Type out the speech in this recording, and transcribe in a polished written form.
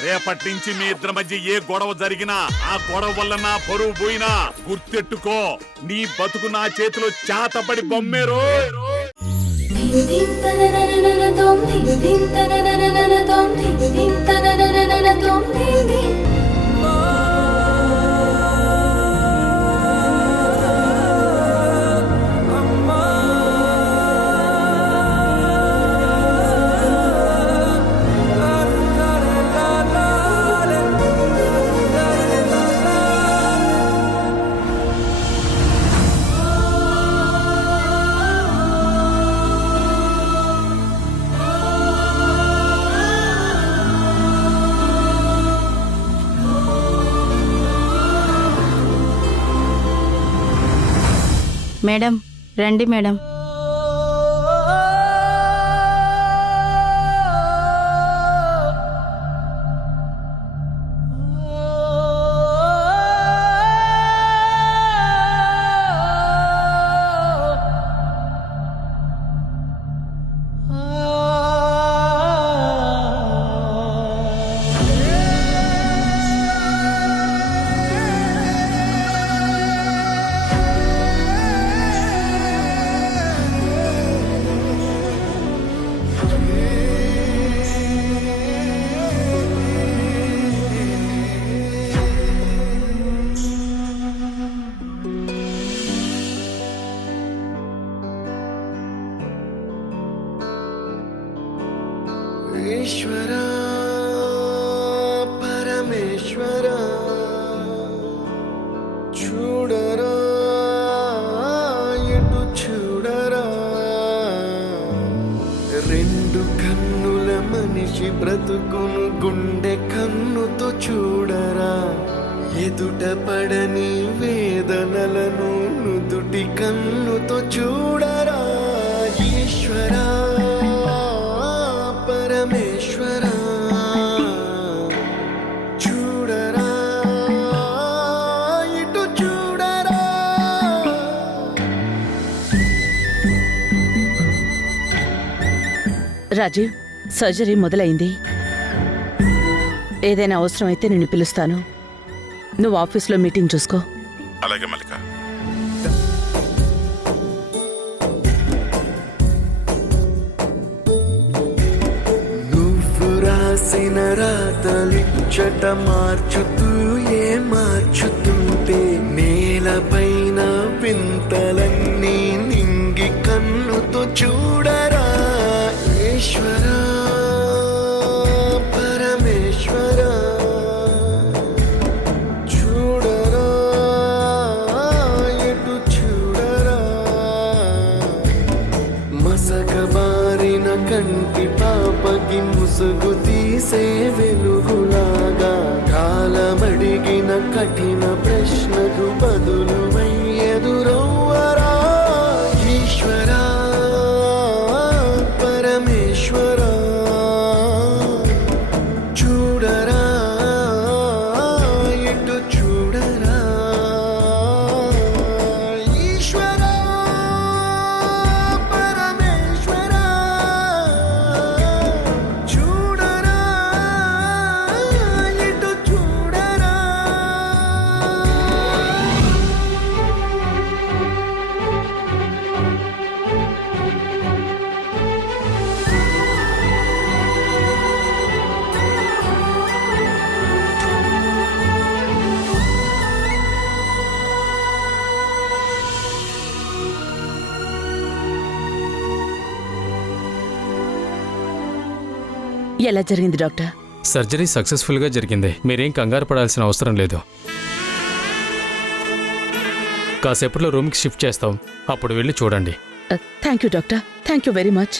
రేపటి నుంచి మీ ఇద్దరి మధ్య ఏ గొడవ జరిగినా ఆ గొడవ వల్ల నా పరువు పోయినా గుర్తెట్టుకో, నీ బతుకు నా చేతిలో చేతపడి బొమ్మేరో. మేడం రండి మేడం. ఈశ్వర పరమేశ్వర చూడరా ఎటు చూడరా, రెండు కన్నుల మనిషి బ్రతుకును గుండె కన్నుతో చూడరా, ఎదుట పడని వేదనలను నుదుటి కన్నుతో చూడరా. ఈశ్వరా పరమేశ్వర చూడరా ఇటు చూడరా. రాజీవ్, సర్జరీ మొదలైంది. ఏదైనా అవసరమైతే నేను పిలుస్తాను. నువ్వు ఆఫీస్లో మీటింగ్ చూసుకో. అలాగే మల్లిక. రాసిన రాతలిచ్చట మార్చుతూ ఏ మార్చుతుంటే నేలపైన వింతలన్నీ నింగి కన్నుతో చూడరా. ఈశ్వర పరమేశ్వర చూడరా ఎటు చూడరా, మసకబారిన కంటి పాపకి ముసుగు తీసే వెలుగులాగా, కాలమడిగిన కఠిన ప్రశ్నకు బదులు ఎదురవ్వరా. ఈశ్వర పరమేశ్వర చూడరా ఎటు చూడరా. ఈశ్వర పరమేశ్వర చూడరా ఎటు చూడరా. ఎలా జరిగింది డాక్టర్? సర్జరీ సక్సెస్ఫుల్గా జరిగింది. మీరేం కంగారు పడాల్సిన అవసరం లేదు. కాసేపట్లో రూమ్కి షిఫ్ట్ చేస్తాం, అప్పుడు వెళ్ళి చూడండి. Thank you doctor, thank you very much.